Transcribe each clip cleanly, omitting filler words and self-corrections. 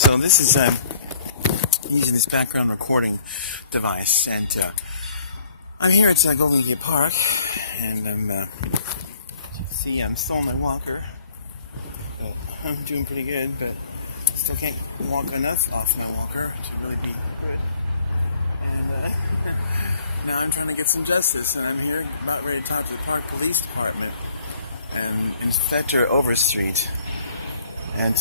So this is using this background recording device, and I'm here at Golden Gate Park, and I'm still on my walker. But I'm doing pretty good, but still can't walk enough off my walker to really be good. And now I'm trying to get some justice, and I'm here about ready to talk to the Park Police Department and Inspector Overstreet. And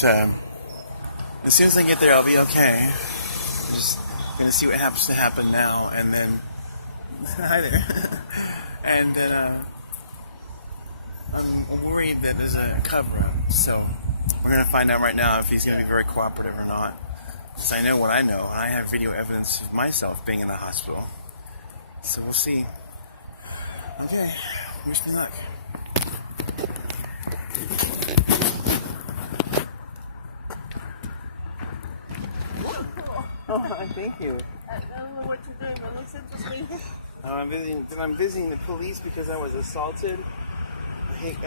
as soon as I get there, I'll be okay. I'm just gonna see what happens to happen now, and then hi there. And then I'm worried that there's a cover-up. So we're gonna find out right now if he's gonna be very cooperative or not. Because I know what I know, and I have video evidence of myself being in the hospital. So we'll see. Okay, wish me luck. Oh, thank you. I don't know what you're doing, but it looks interesting. I'm visiting the police because I was assaulted. A hate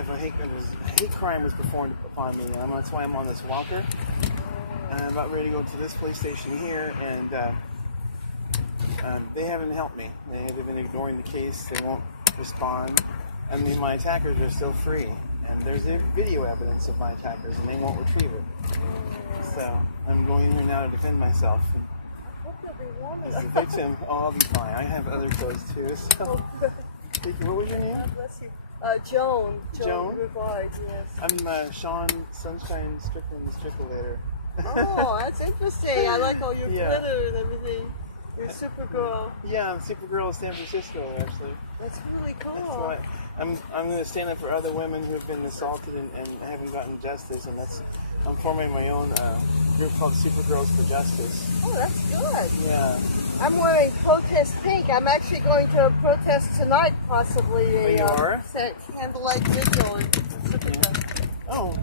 crime was performed upon me, and that's why I'm on this walker. And I'm about ready to go to this police station here, and they haven't helped me. They've been ignoring the case. They won't respond. I mean, my attackers are still free, and there's video evidence of my attackers, and they won't retrieve it. So I'm going in here now to defend myself. As a victim, I'll be fine. I have other clothes too. So, thank you. What was your name? God bless you. Joan. Joan? Revived, yes. I'm Sean Sunshine Strickland's Trickolator. Oh, that's interesting. I like all your Yeah. glitter and everything. You're Supergirl. Yeah, I'm Supergirl of San Francisco, actually. That's really cool. That's why I'm going to stand up for other women who have been assaulted and haven't gotten justice, and I'm forming my own group called Supergirls For Justice. Oh, that's good. Yeah. I'm wearing protest pink. I'm actually going to a protest tonight, possibly. You are? Candlelight vigil in Supergirl. Oh.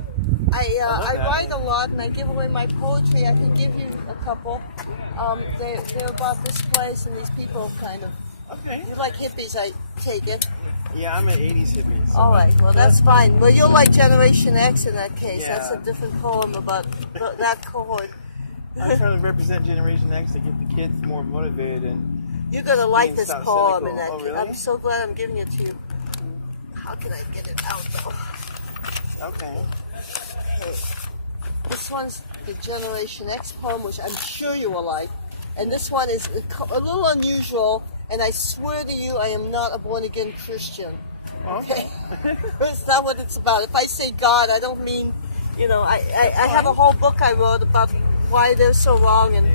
I write a lot, and I give away my poetry. I can give you a couple. They're about this place and these people, kind of. Okay. You like hippies, I take it. Yeah, I'm an 80s hippie. So All right, well, that's fine. Well, you're like Generation X in that case. Yeah. That's a different poem about that cohort. I'm trying to represent Generation X to get the kids more motivated and You're going to like this stop poem. cynical. In that Oh, really? I'm so glad I'm giving it to you. How can I get it out, though? Okay. Okay. This one's the Generation X poem, which I'm sure you will like. And this one is a little unusual, and I swear to you, I am not a born-again Christian. Okay? It's not what it's about. If I say God, I don't mean, I have a whole book I wrote about why they're so wrong and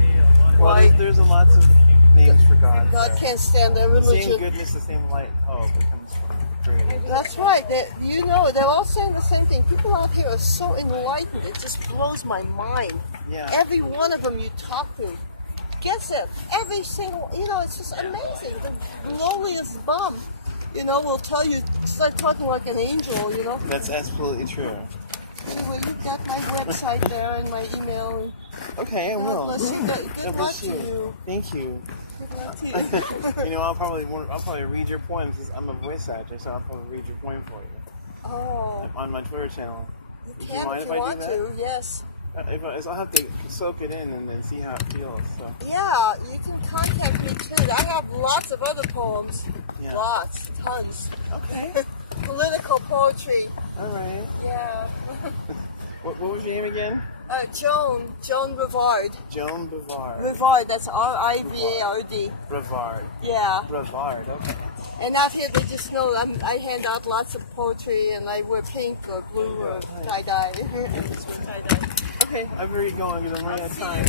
why there's lots of names for God. God can't stand their The religion. same goodness, the same light and hope that comes from creating. That's right. They're all saying the same thing. People out here are so enlightened. It just blows my mind. Yeah. Every one of them you talk to gets it. Every single, it's just amazing. The lowliest bum, will tell you, start talking like an angel, That's absolutely true. Anyway, you got my website there and my email. Okay, I will. God bless you. Good luck to you. Thank you. Good luck to you. I'll probably read your poems. I'm a voice actor, so I'll probably read your poem for you. Oh. On my Twitter channel. You can if you want to, yes. I'll have to soak it in and then see how it feels. So. Yeah, you can contact me too. I have lots of other poems. Yeah. Lots, tons. Okay. Political poetry. All right. Yeah. What was your name again? Joan Rivard. Joan Bavard. Rivard, that's R-I-V-A-R-D. Brevard. Yeah. Brevard, okay. And out here they just know I hand out lots of poetry and I wear pink or blue or tie-dye. Just wear tie-dye. Okay, I better get going because I'm running out of time.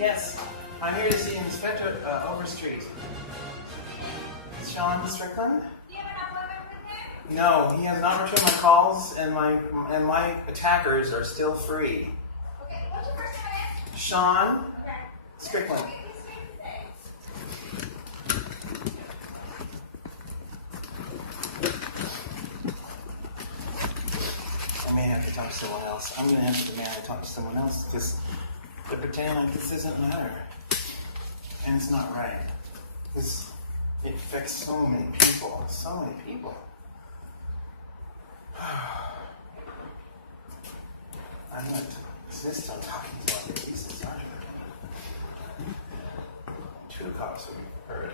Yes, I'm here to see Inspector Overstreet. Sean Strickland? Do you have an appointment with him? No, he has not returned my calls, and my attackers are still free. Okay, what's your first name? Sean Okay. Strickland. Okay, he's free today. I may have to talk to someone else. I'm going to have to demand I talk to someone else because they're pretending like this doesn't matter. And it's not right. Because it affects so many people. So many people. I'm going to insist on talking to one of the police, aren't you? 2 cops have heard.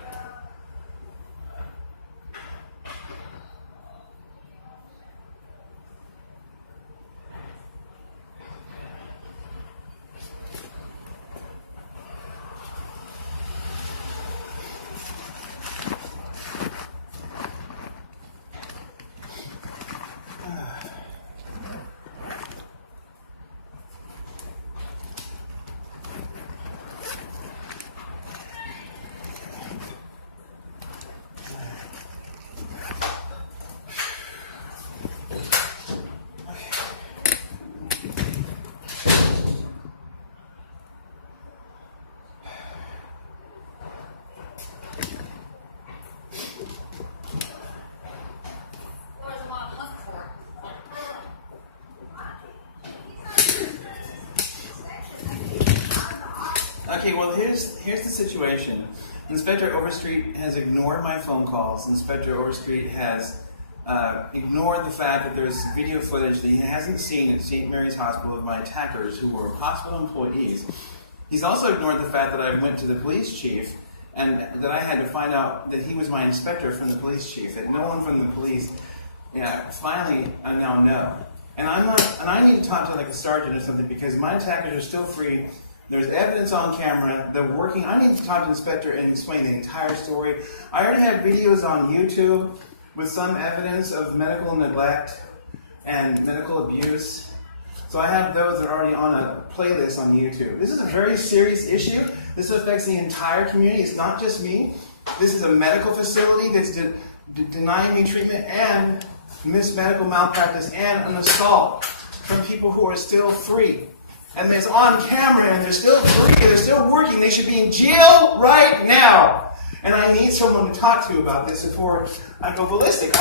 Okay, well, here's the situation. Inspector Overstreet has ignored my phone calls. Inspector Overstreet has ignored the fact that there's video footage that he hasn't seen at St. Mary's Hospital of my attackers who were hospital employees. He's also ignored the fact that I went to the police chief and that I had to find out that he was my inspector from the police chief, that no one from the police, finally I now know. And I need to talk to like a sergeant or something because my attackers are still free. There's evidence on camera. They're working. I need to talk to the inspector and explain the entire story. I already have videos on YouTube with some evidence of medical neglect and medical abuse. So I have those that are already on a playlist on YouTube. This is a very serious issue. This affects the entire community. It's not just me. This is a medical facility that's denying me treatment and medical malpractice and an assault from people who are still free. And it's on camera, and they're still free, they're still working. They should be in jail right now. And I need someone to talk to about this before I go ballistic.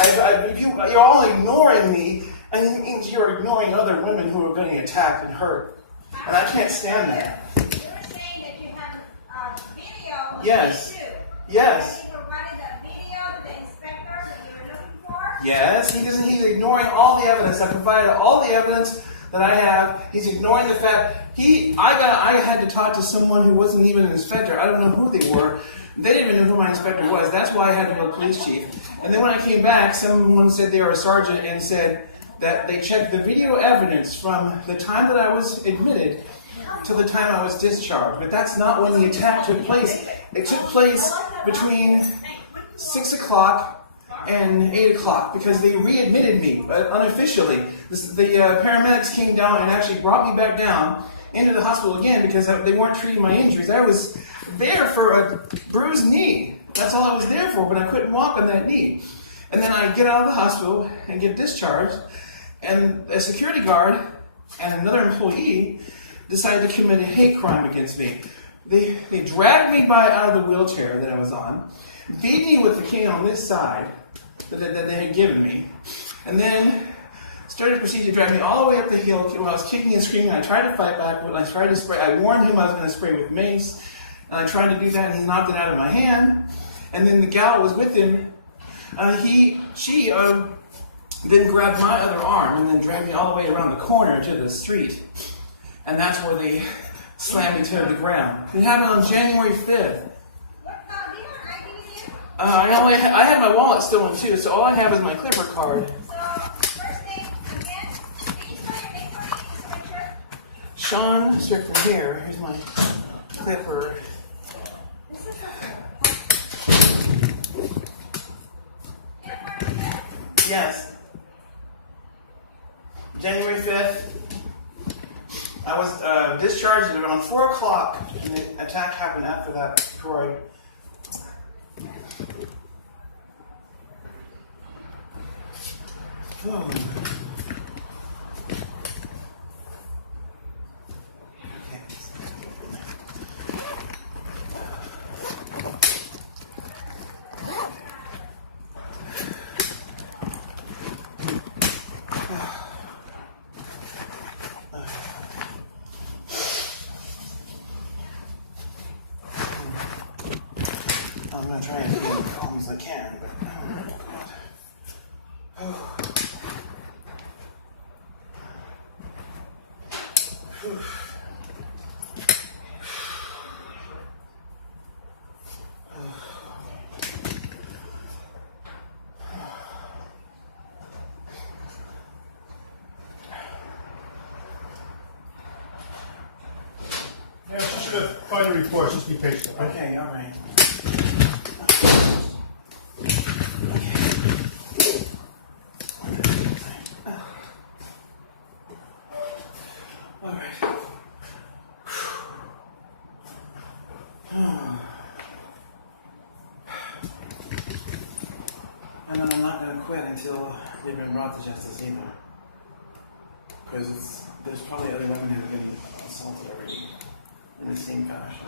You're all ignoring me, and it means you're ignoring other women who are getting attacked and hurt. And I can't stand that. You were saying that you have a video of Yes. the issue. Yes. Have you provided that video to the inspector that you were looking for? Yes, he's ignoring all the evidence. I provided all the evidence that I have. He's ignoring the fact I had to talk to someone who wasn't even an inspector. I don't know who they were. They didn't even know who my inspector was. That's why I had to go to the police chief. And then when I came back, someone said they were a sergeant and said that they checked the video evidence from the time that I was admitted to the time I was discharged. But that's not when the attack took place. It took place between 6 o'clock and 8 o'clock because they readmitted me unofficially. The paramedics came down and actually brought me back down into the hospital again because they weren't treating my injuries. I was there for a bruised knee. That's all I was there for, but I couldn't walk on that knee. And then I get out of the hospital and get discharged, and a security guard and another employee decided to commit a hate crime against me. They dragged me out of the wheelchair that I was on, beat me with the cane on this side that they had given me, and then started to proceed to drag me all the way up the hill when I was kicking and screaming. I tried to fight back, but I tried to spray. I warned him I was going to spray with mace, and I tried to do that, and he knocked it out of my hand. And then the gal was with him. She then grabbed my other arm and then dragged me all the way around the corner to the street, and that's where they slammed me to the ground. It happened on January 5th. Do you have an ID with you? I have my wallet stolen too, so all I have is my Clipper card. So, first name again. Can you spell your name for me? Just to make sure. Sean Strickland here. Here's my Clipper. This is Yes. January 5th. I was discharged at around 4 o'clock, and the attack happened after that before I... Oh. I'm gonna try and get as calm as I can, but oh god. Oh. Yeah, I should have find your report. Just be patient. Okay, all right. All right. And then I'm not going to quit until they've been brought to justice either. Because there's probably other women who have been assaulted already in the same fashion.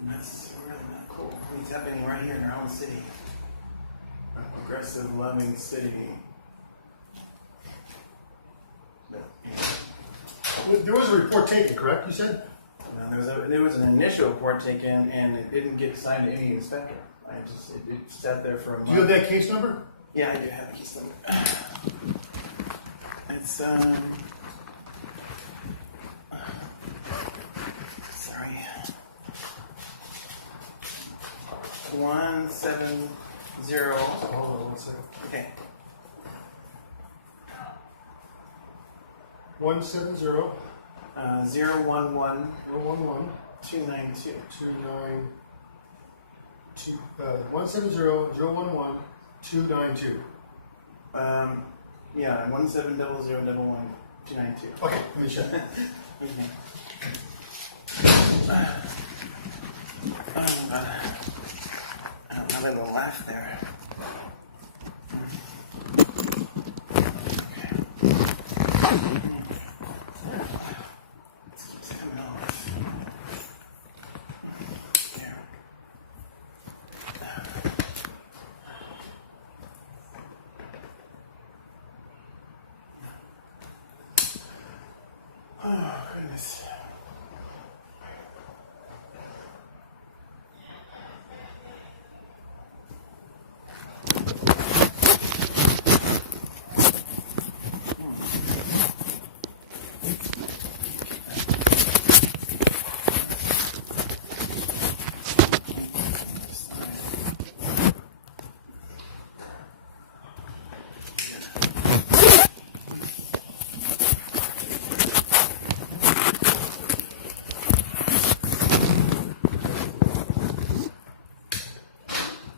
And that's really not cool. It's happening right here in our own city. An aggressive, loving city. But, There was a report taken, correct? You said. there was an initial report taken, and it didn't get assigned to any inspector. It sat there for a month. Do you have that case number? Yeah, I do have a case number. It's sorry, 170. Hold on 1 second. Okay. 170 011 011 292. 292 170 011 292. Yeah, 170011 292. Okay, let me check. Okay. Another little laugh there. Keeps coming off. There. Oh, goodness.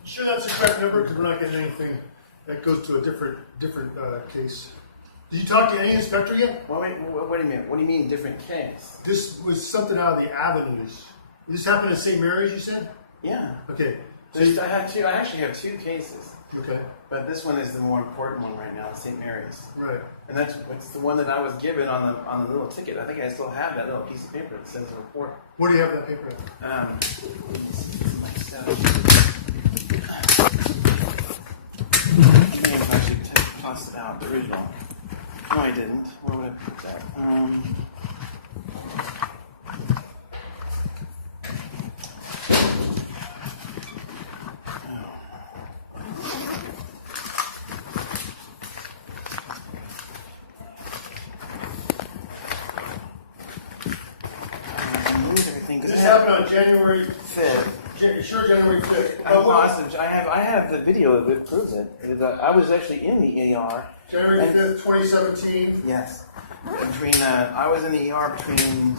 Sure, that's the correct number because we're not getting anything that goes to a different case. Did you talk to any inspector yet? Well, wait a minute. What do you mean different case? This was something out of the avenues. This happened at St. Mary's, you said? Yeah. Okay. So I actually have 2 cases. okay. But this one is the more important one right now, St. Mary's. Right. And it's the one that I was given on the little ticket. I think I still have that little piece of paper that says the report. Where do you have that paper? My stuff. I actually tossed it out, the original. No, I didn't. Where would I put that? This happened on January 5th. Sure, January 5th. I'm positive. I have the video that proves it. I was actually in the ER. January 5th, 2017. Yes. I was in the ER between,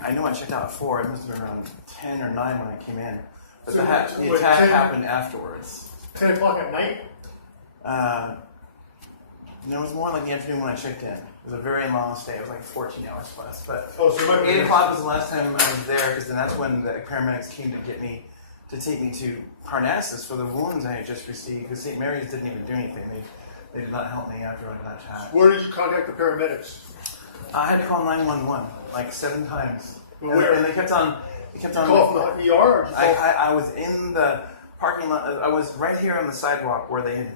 I know I checked out at 4. It must have been around 10 or 9 when I came in. But So the attack happened afterwards. 10 o'clock at night? No, it was more like the afternoon when I checked in. It was a very long stay. It was like 14 hours plus. But Oh, so it might be 8 o'clock was the last time I was there, because then that's when the paramedics came to get me, to take me to Parnassus for the wounds I had just received, because St. Mary's didn't even do anything. They did not help me after that chat. Where did you contact the paramedics? I had to call 911 like 7 times. Well, where? And they kept on. Call from the ER? Or did you call? I was in the parking lot. I was right here on the sidewalk where they had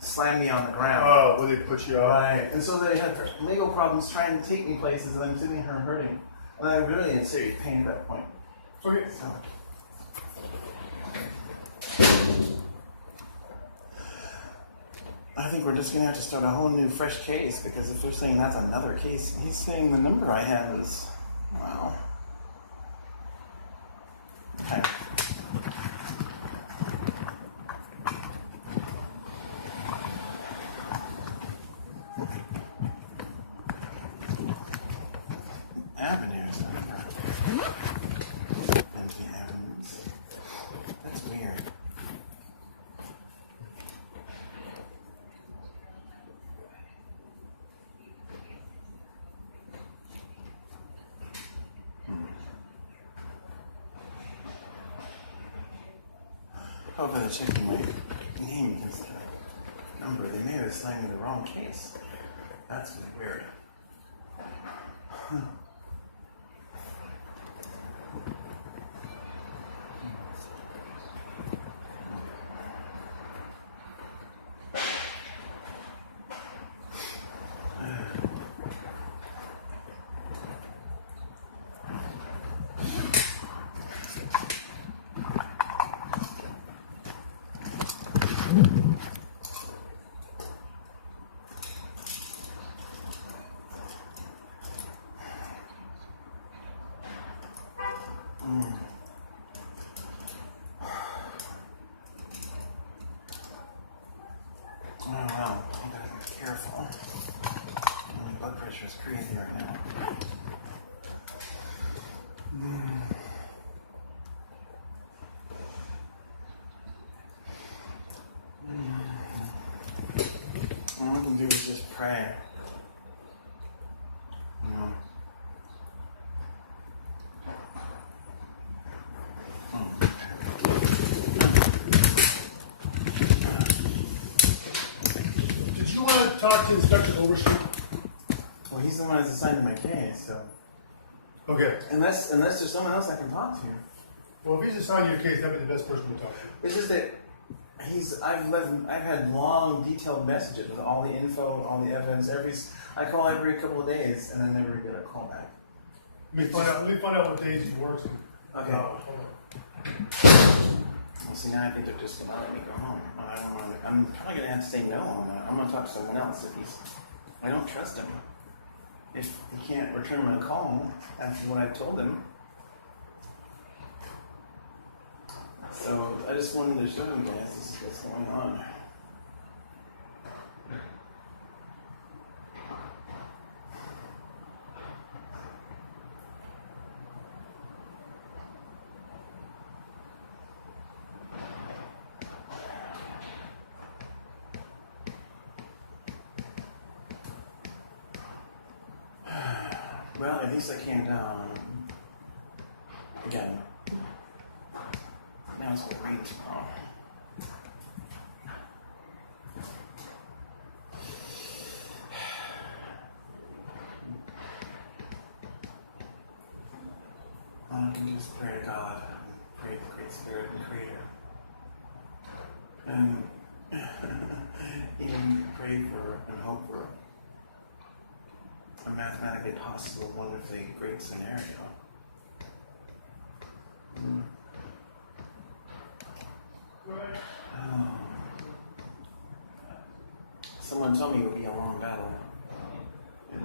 slammed me on the ground. Oh, where they put you out. Right. And so they had legal problems trying to take me places, and I'm sitting here hurting. And I was really in serious pain at that point. Okay. So. I think we're just going to have to start a whole new, fresh case, because if they're saying that's another case, he's saying the number I have is, wow. Okay. Avenues. Avenues. That's weird. Oh, but they're checking my name against the number. They may have assigned me the wrong case. That's really weird. Huh. Oh, wow. I gotta be careful. My blood pressure is crazy right now. All I can do is just pray. You know. Did you want to talk to Inspector Overstreet? Well, he's the one that's assigned to my case, so. Okay. Unless there's someone else I can talk to. Well, if he's assigned you a case, that'd be the best person to talk to. It's just that I've had long, detailed messages with all the info, all the evidence. I call every couple of days, and I never get a call back. Let me find out what days he works. Okay. Hold Well, see, now I think they're just gonna let me go home. I'm probably gonna have to say no on that. I'm gonna talk to someone else I don't trust him. If he can't return my call after what I've told him. So I just wanted to show you guys this is what's going on. Well, at least I came down again. Now it's going to rain tomorrow. I can just pray to God, pray to the Great Spirit and Creator, and even pray for and hope for a mathematically possible, wonderfully great scenario. Someone told me it would be a long battle. And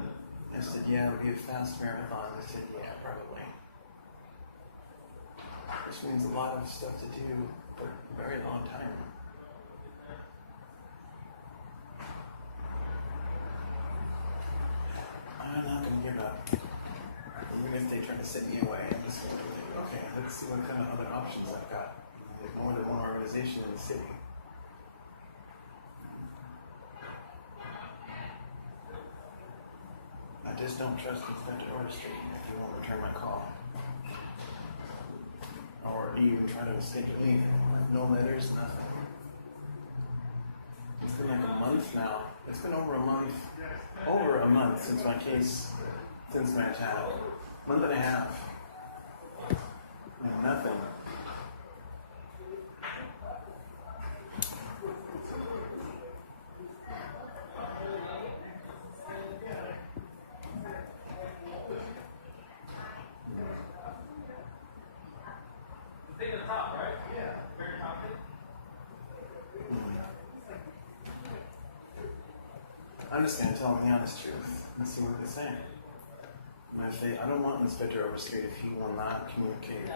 I said, yeah, it would be a fast marathon. I said, yeah, probably. Which means a lot of stuff to do for a very long time. I'm not going to give up. Even if they try to set me away, I'm just going to think, okay, let's see what kind of other options I've got. There's more than one organization in the city. just don't trust Inspector Overstreet if he won't return my call. Or even try to escape with me. Like no letters, nothing. It's been like a month now. It's been over a month since my case, since my attack. Month and a half. And nothing. I understand, tell them the honest truth and see what they say. And if they, I don't want Inspector Overstreet if he will not communicate.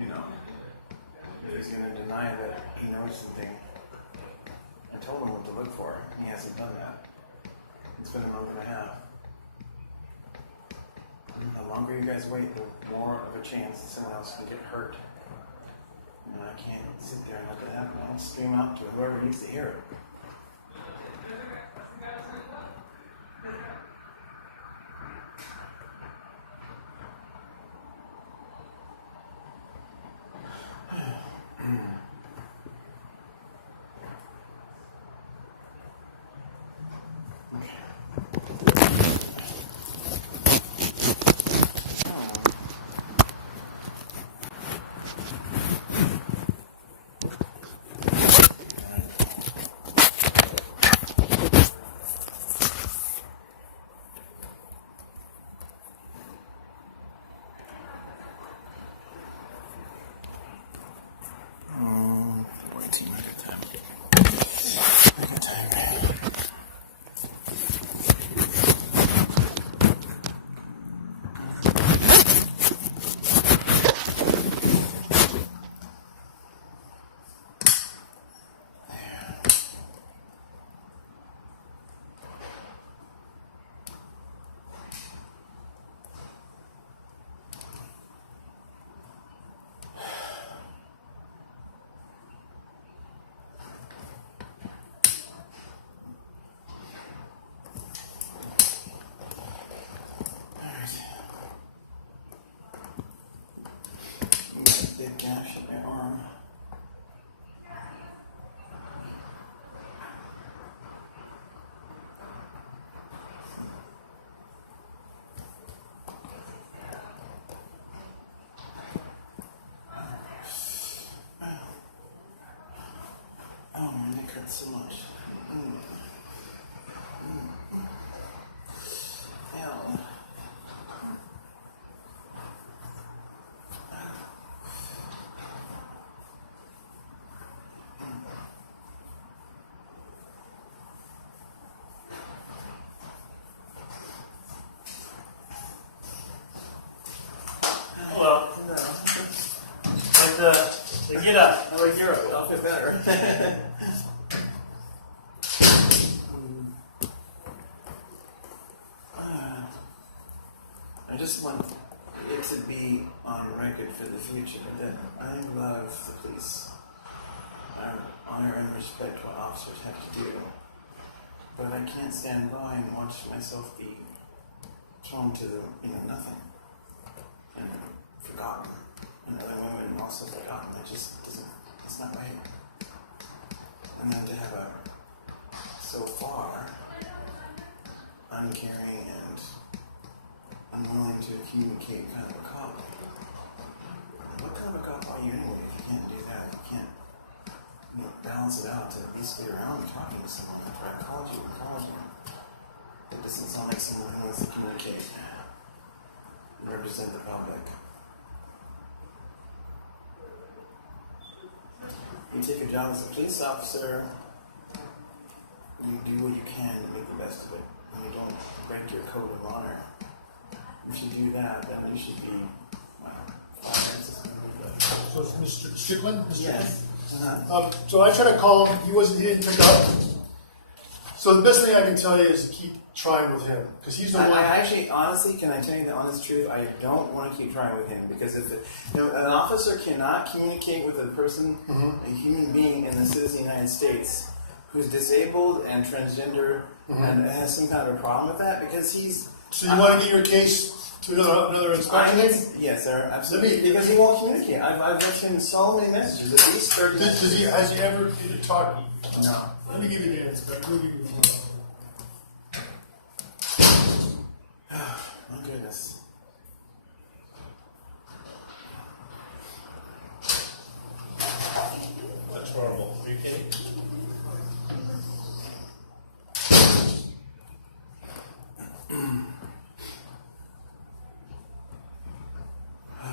You know, if he's going to deny that he knows something. I told him what to look for. He hasn't done that. It's been a month and a half. And the longer you guys wait, the more of a chance that someone else will get hurt. And I can't sit there and let that happen. I'll scream out to whoever needs to hear it. Big gash in my arm. Oh, my neck hurts so much. Ow. Hello. Like get up. I like Europe. I'll feel better. I just want it to be on record for the future that I love the police. I honor and respect what officers have to do. But I can't stand by and watch myself be thrown to the, nothing. And forgotten. And other women also forgotten. It just doesn't, it's not right. And then to have a, so far, uncaring and unwilling to communicate kind of a cop. What kind of a cop are you anyway if you can't do that? You can't, balance it out to at least get around talking to someone after I called you. It doesn't sound like someone who wants to communicate and represent the public. You take your job as a police officer, you do what you can to make the best of it, and you don't break your code of honor. If you do that, then you should be, 5 minutes. So it's Mr. Strickland? Yes. So I tried to call him. He didn't pick up. So the best thing I can tell you is to keep trying with him because he's the one. I actually, honestly, can I tell you the honest truth? I don't want to keep trying with him because if an officer cannot communicate with a person, a human being in the citizen of the United States who's disabled and transgender and has some kind of a problem with that because he's. So you want to get your case to another inspection? Yes, sir, absolutely. Because he won't communicate. I've left him so many messages, at least 30 messages. Has he ever talked? No. Let me give you the answer. Let me give you the My goodness. That's horrible. Are you kidding?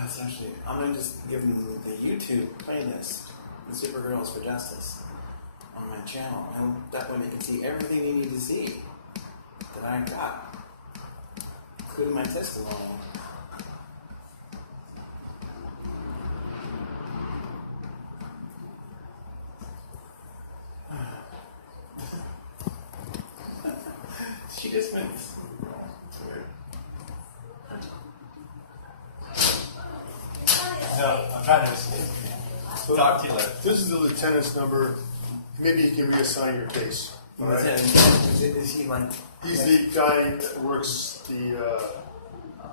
It's actually, I'm going to just give him the YouTube playlist, the Supergirls For Justice, on my channel. And that way they can see everything you need to see that I got, including my testimony. She just went. It's weird. No, I'm trying to escape. Talk to you later. This is the lieutenant's number. Maybe he can reassign your case. All right? Is he like He's the guy that works the.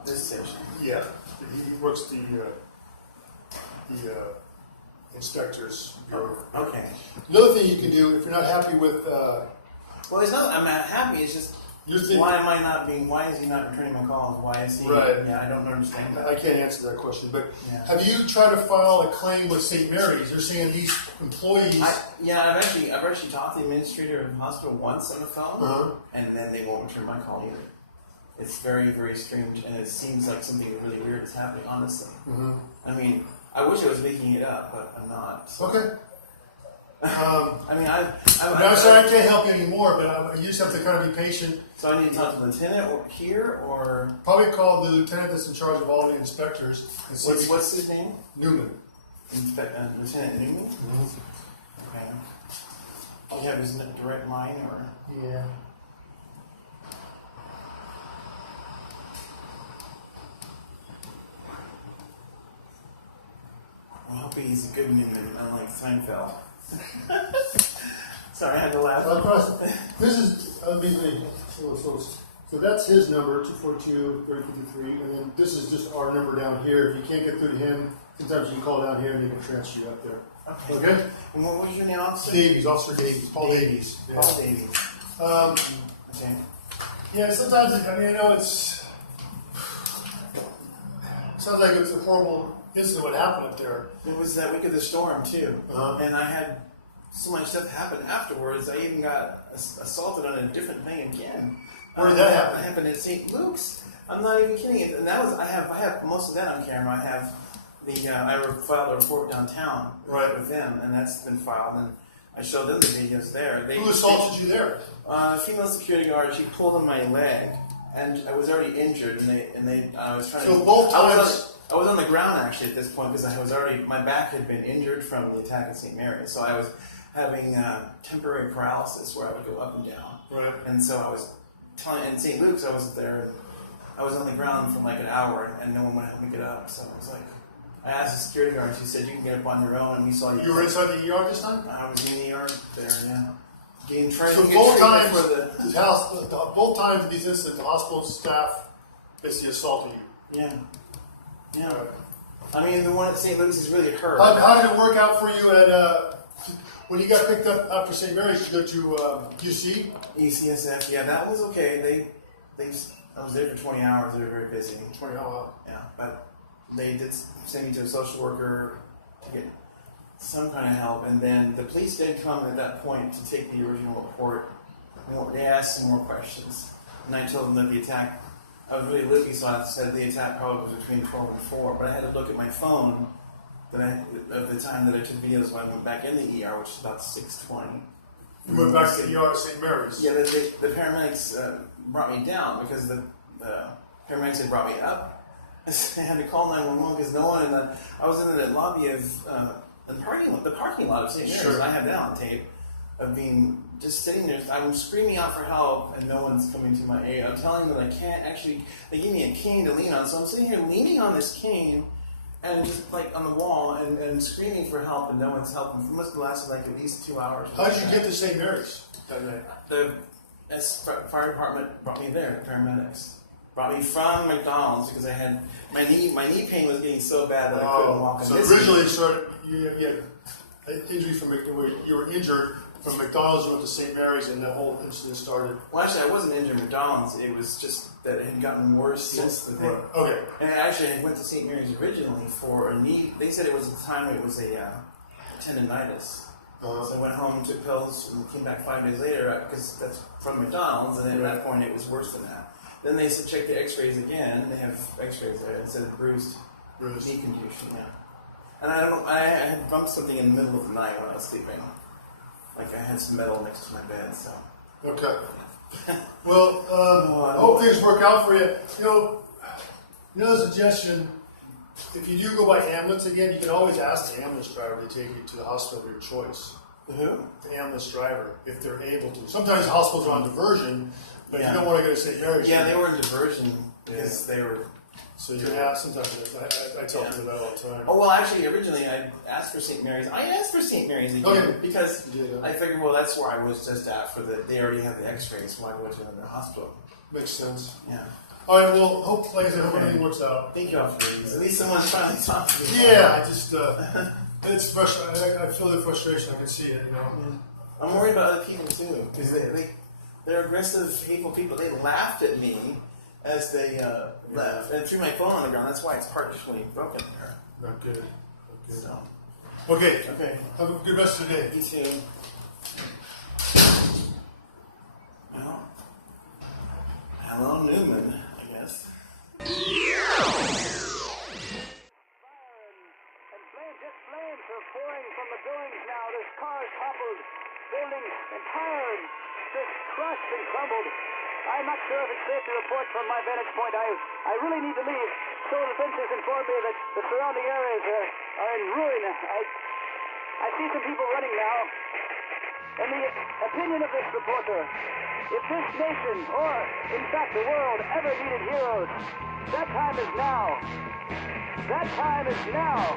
this station? Yeah, he works the inspectors bureau. Okay. Another thing you can do if you're not happy with. Well, it's not. I'm not happy. It's just. Why am I not being? Why is he not returning my calls? Why is he? Right. Yeah, I don't understand that. I can't answer that question, but Yeah. have you tried to file a claim with St. Mary's? They're saying these employees. I've actually talked to the administrator of the hospital once on the phone, Uh-huh. and then they won't return my call either. It's very, very strange, and it seems like something really weird is happening. Honestly, I mean, I wish I was making it up, but I'm not. So. Okay. I mean, I'm sorry, I can't help you anymore, but you just have to kind of be patient. So I need to talk to the lieutenant or Probably call the lieutenant that's in charge of all the inspectors. And see what's his name? Newman. Lieutenant Newman. Okay. Do you have his direct line or? Yeah. I hope he's a good Newman, unlike Seinfeld. Sorry, I had to laugh. This is, so that's his number, 242-3053, and then this is just our number down here. If you can't get through to him, sometimes you can call down here and they can transfer you up there. Okay? And what was your name, officer? Davies, Officer Davies, Paul Davies. Yeah. Paul Davies. Okay. Yeah, sometimes, it's sounds like it's a horrible incident what happened up there. It was that week of the storm, too. Uh-huh. And I had so much stuff happen afterwards. I even got assaulted on a different thing again. Where did that happen? It happened at St. Luke's. I'm not even kidding. And that was I have most of that on camera. I have I filed a report downtown with them, and that's been filed. And I showed them the videos there. Who assaulted you there? A female security guard. She pulled on my leg, and I was already injured. And I was trying. So both times. I was on the ground actually at this point because my back had been injured from the attack at St. Mary's. So I was having temporary paralysis where I would go up and down. Right. And so I was in St. Luke's, I was there. I was on the ground for like an hour, and no one would help me get up. So I was like, I asked the security guard. She said, "You can get up on your own." And we saw you. You were inside the ER this time? I was in the ER there. Yeah. So both times, both times these incidents, the hospital staff basically assaulted you. Yeah. Yeah. I mean, the one at St. Luke's is really hurt. How did it work out for you at when you got picked up after St. Mary's? You go to UC? ECSF. Yeah, that was okay. I was there for 20 hours. They were very busy. 20 hours. Yeah, but they did send me to a social worker to get some kind of help, and then the police did come at that point to take the original report. And they asked some more questions, and I told them that the attack. I was really loopy, so I said the attack probably was between 12 and 4. But I had to look at my phone of the time that I took videos when I went back in the ER, which is about 6:20. You went back to the ER at St. Mary's? Yeah, the paramedics brought me down because the paramedics had brought me up. I had to call 911 because no one I was in the lobby of the parking lot of St. Mary's. Sure. I have that on tape of being just sitting there. I'm screaming out for help, and no one's coming to my aid. I'm telling them that I can't actually. They give me a cane to lean on, so I'm sitting here leaning on this cane and just like on the wall and screaming for help, and no one's helping. It must have lasted like at least 2 hours. How did you get to St. Mary's that night? fire department brought me there. Paramedics brought me from McDonald's because I had my knee pain was getting so bad that I couldn't walk. So originally, you had an injury from you were injured from McDonald's. You went to St. Mary's, and that whole incident started. Well, actually, I wasn't injured at McDonald's. It was just that it had gotten worse since the thing. Okay. And actually, I went to St. Mary's originally for a knee. They said it was at the time it was a tendonitis. So I went home, took pills, and came back 5 days later because that's from McDonald's. And then at that point, it was worse than that. Then they said check the X-rays again. They have X-rays there. It said bruised knee contusion. Yeah. And I had bumped something in the middle of the night when I was sleeping. Like I had some metal next to my bed. So. Okay. Well, hope things work out for you. The suggestion. If you do go by ambulance again, you can always ask the ambulance driver to take you to the hospital of your choice. Who? The ambulance driver, if they're able to. Sometimes hospitals are on diversion, but if you don't want to go to St. Mary's. Yeah, they were in diversion because they were. So you have sometimes I tell people that all the time. Oh well, actually, originally I asked for St. Mary's. I asked for St. Mary's again because I figured, well, that's where I was just at for the. They already have the X-rays, so I go to another hospital. Makes sense. Yeah. All right. Well, hope like I said, hope everything works out. Thank you all for these. At least someone's trying to talk to me. Yeah, I just it's frustrating. I feel the frustration. I can see it. I'm worried about other people too because they're aggressive, hateful people. They laughed at me as they left and threw my phone on the ground. That's why it's partially broken there. Not good. So. Okay. Okay. Have a good rest of the day. You too. Well, hello, Newman, I guess. Flames are pouring from the buildings now. There's cars toppled, buildings entirely just crushed and crumbled. I'm not sure if it's safe to report from my vantage point. I really need to leave. Civil Defense has informed me that the surrounding areas are in ruin. I see some people running now. In the opinion of this reporter, if this nation, or in fact the world, ever needed heroes, that time is now. That time is now.